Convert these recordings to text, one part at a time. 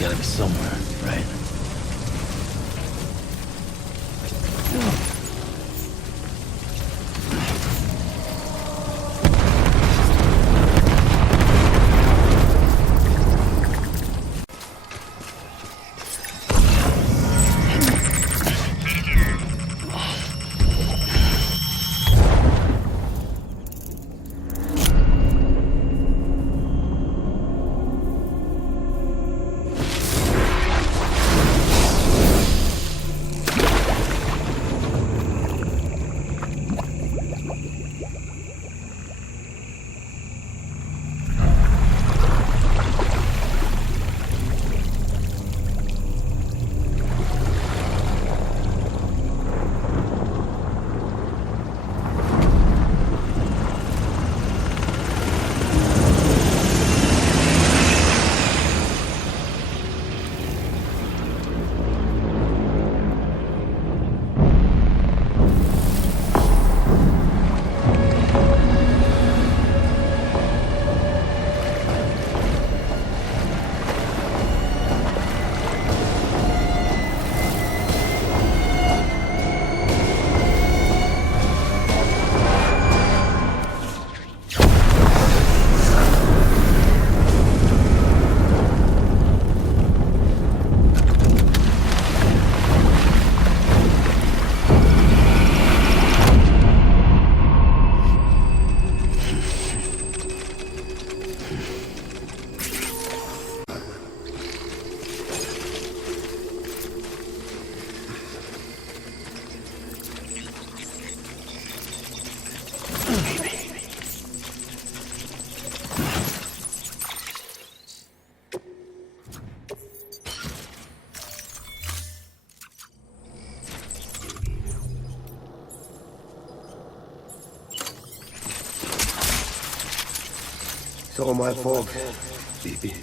gotta be somewhere, right? It's all my fault, baby.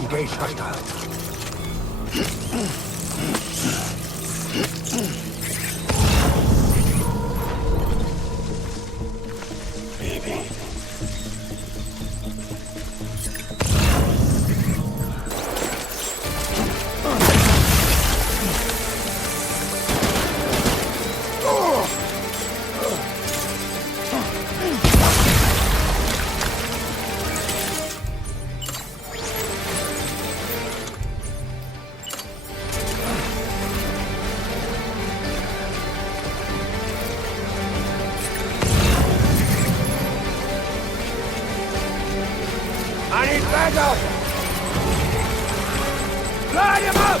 Engage hostile. Baby. I need backup! Line him up!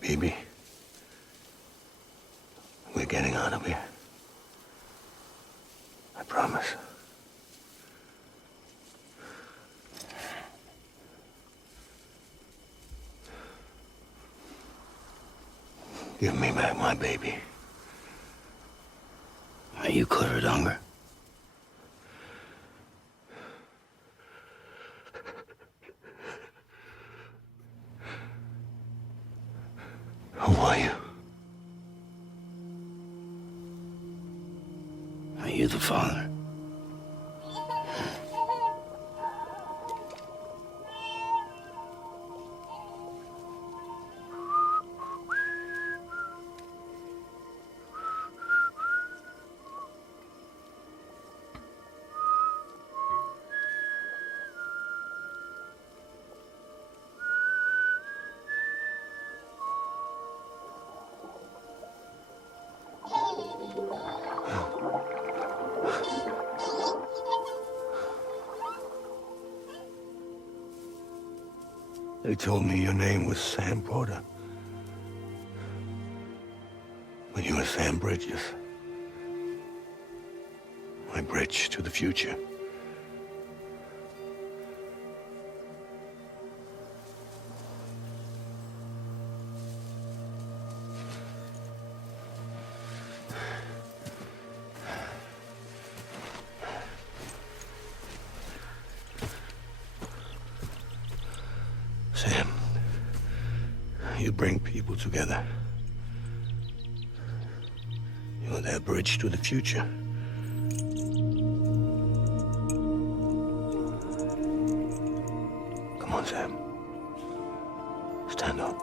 Baby. We're getting out of here. I promise. Give me back my baby. Are you Clifford Unger? Who are you? Are you the father? They told me your name was Sam Porter. But you were Sam Bridges. My bridge to the future. Sam, you bring people together. You're that bridge to the future. Come on, Sam. Stand up.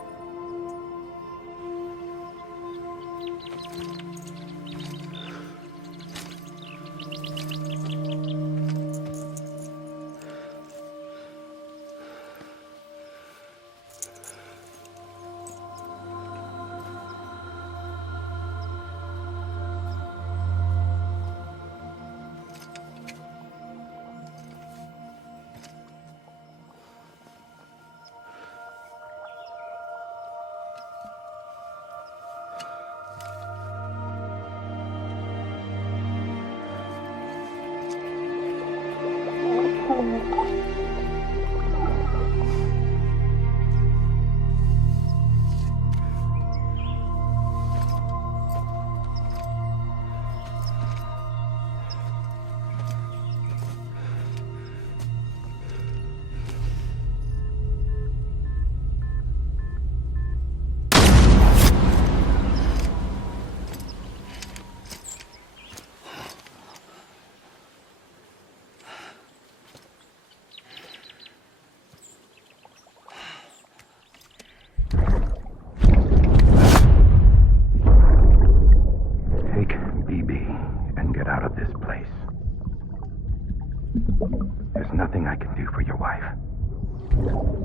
There's nothing I can do for your wife.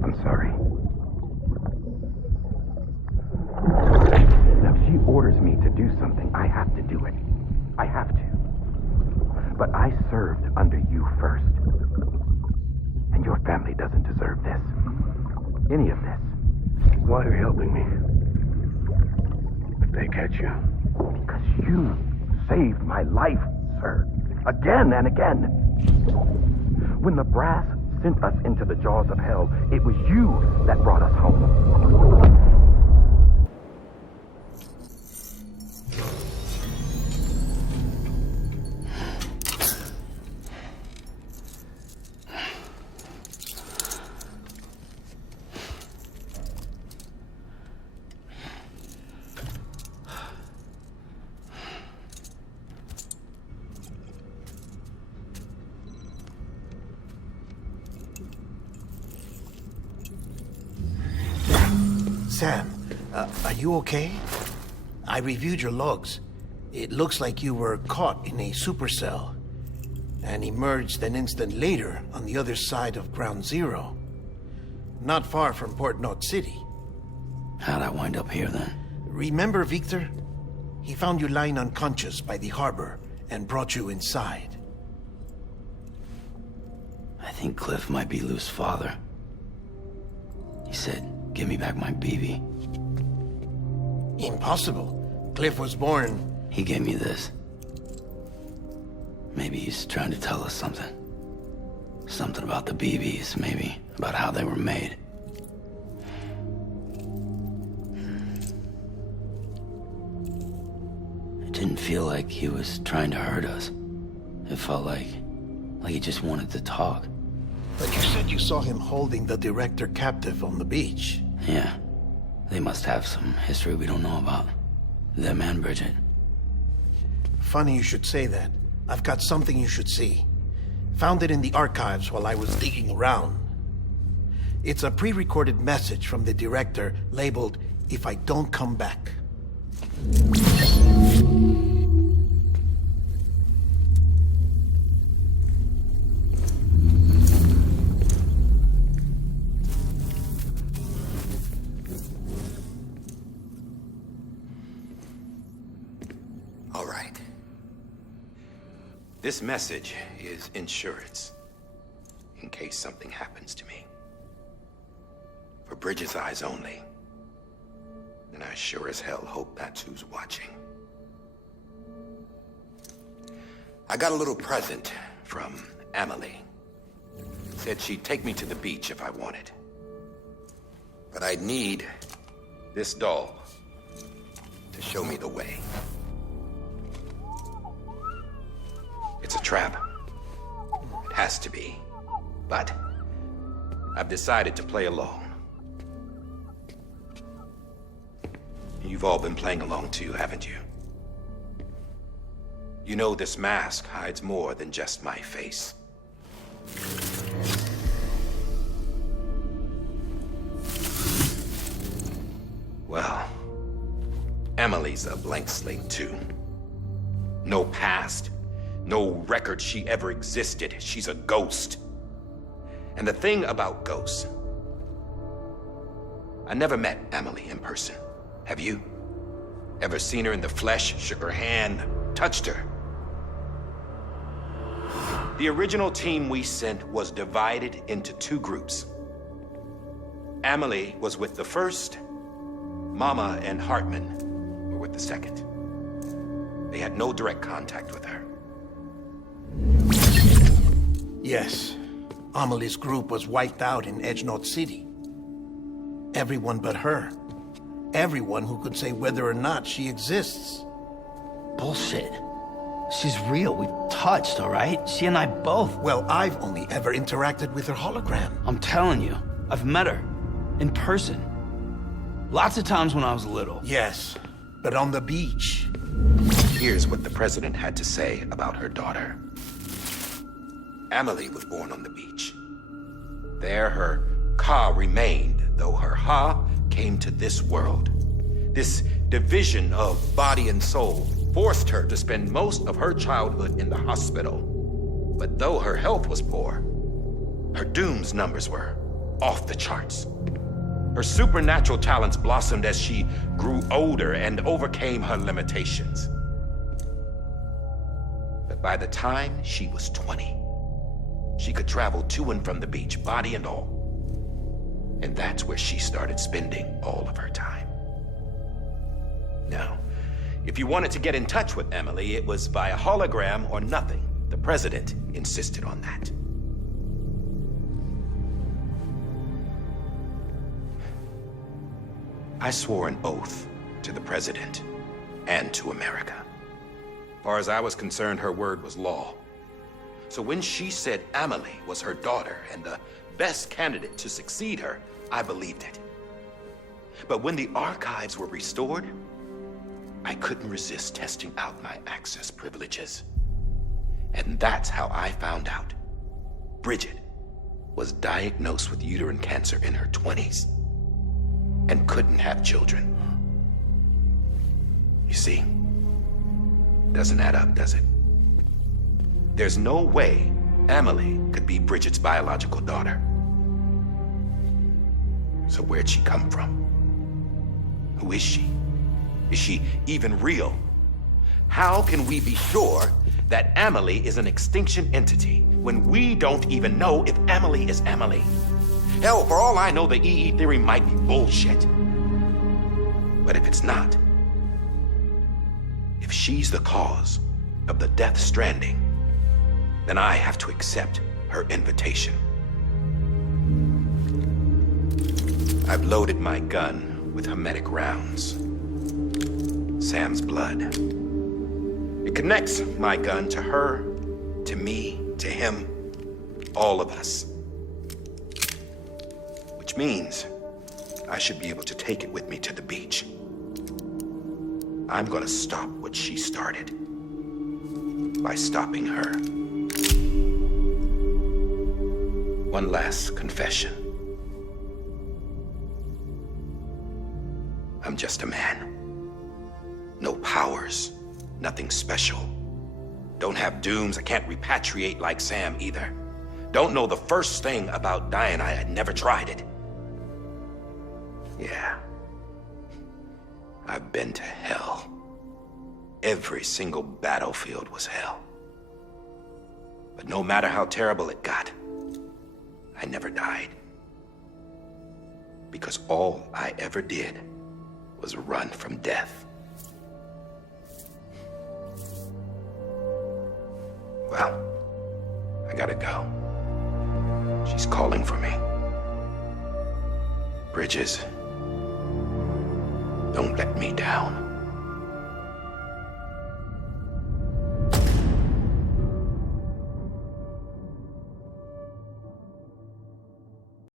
I'm sorry. Now, if she orders me to do something, I have to do it. I have to. But I served under you first. And your family doesn't deserve this. Any of this. Why are you helping me? If they catch you. Because you saved my life, sir. Again and again. When the brass sent us into the jaws of hell, it was you that brought us home. Sam, are you okay? I reviewed your logs. It looks like you were caught in a supercell and emerged an instant later on the other side of Ground Zero. Not far from Port Knot City. How'd I wind up here then? Remember Victor? He found you lying unconscious by the harbor and brought you inside. I think Cliff might be Lou's father. He said, "Give me back my BB." Impossible. Cliff was born... He gave me this. Maybe he's trying to tell us something. Something about the BBs, maybe. About how they were made. It didn't feel like he was trying to hurt us. It felt like he just wanted to talk. But you said you saw him holding the director captive on the beach. Yeah. They must have some history we don't know about. Them and Bridget. Funny you should say that. I've got something you should see. Found it in the archives while I was digging around. It's a pre-recorded message from the director labeled, "If I don't come back." All right. This message is insurance, in case something happens to me. For Bridget's eyes only. And I sure as hell hope that's who's watching. I got a little present from Emily. Said she'd take me to the beach if I wanted. But I'd need this doll to show me the way. It's a trap. It has to be. But I've decided to play along. You've all been playing along too, haven't you? You know this mask hides more than just my face. Well, Emily's a blank slate too. No past, no record she ever existed. She's a ghost. And the thing about ghosts, I never met Emily in person. Have you? Ever seen her in the flesh, shook her hand, touched her? The original team we sent was divided into two groups. Emily was with the first. Mama and Hartman were with the second. They had no direct contact with her. Yes. Amelie's group was wiped out in Edgenorth City. Everyone but her. Everyone who could say whether or not she exists. Bullshit. She's real. We've touched, all right? She and I both. Well, I've only ever interacted with her hologram. I'm telling you, I've met her. In person. Lots of times when I was little. Yes, but on the beach. Here's what the president had to say about her daughter. Emily was born on the beach. There her Ka remained, though her Ha came to this world. This division of body and soul forced her to spend most of her childhood in the hospital. But though her health was poor, her Doom's numbers were off the charts. Her supernatural talents blossomed as she grew older and overcame her limitations. But by the time she was 20, she could travel to and from the beach, body and all. And that's where she started spending all of her time. Now, if you wanted to get in touch with Emily, it was via hologram or nothing. The president insisted on that. I swore an oath to the president and to America. As far as I was concerned, her word was law. So when she said Emily was her daughter and the best candidate to succeed her, I believed it. But when the archives were restored, I couldn't resist testing out my access privileges. And that's how I found out Bridget was diagnosed with uterine cancer in her 20s and couldn't have children. You see, doesn't add up, does it? There's no way Emily could be Bridget's biological daughter. So where'd she come from? Who is she? Is she even real? How can we be sure that Emily is an extinction entity when we don't even know if Emily is Emily? Hell, for all I know, the EE theory might be bullshit. But if it's not, if she's the cause of the death stranding, then I have to accept her invitation. I've loaded my gun with hermetic rounds. Sam's blood. It connects my gun to her, to me, to him, all of us. Which means I should be able to take it with me to the beach. I'm gonna stop what she started by stopping her. One last confession. I'm just a man. No powers, nothing special. Don't have dooms, I can't repatriate like Sam either. Don't know the first thing about dying, I had never tried it. Yeah. I've been to hell. Every single battlefield was hell. But no matter how terrible it got, I never died. because all I ever did was run from death. Well, I gotta go. She's calling for me. Bridges, don't let me down.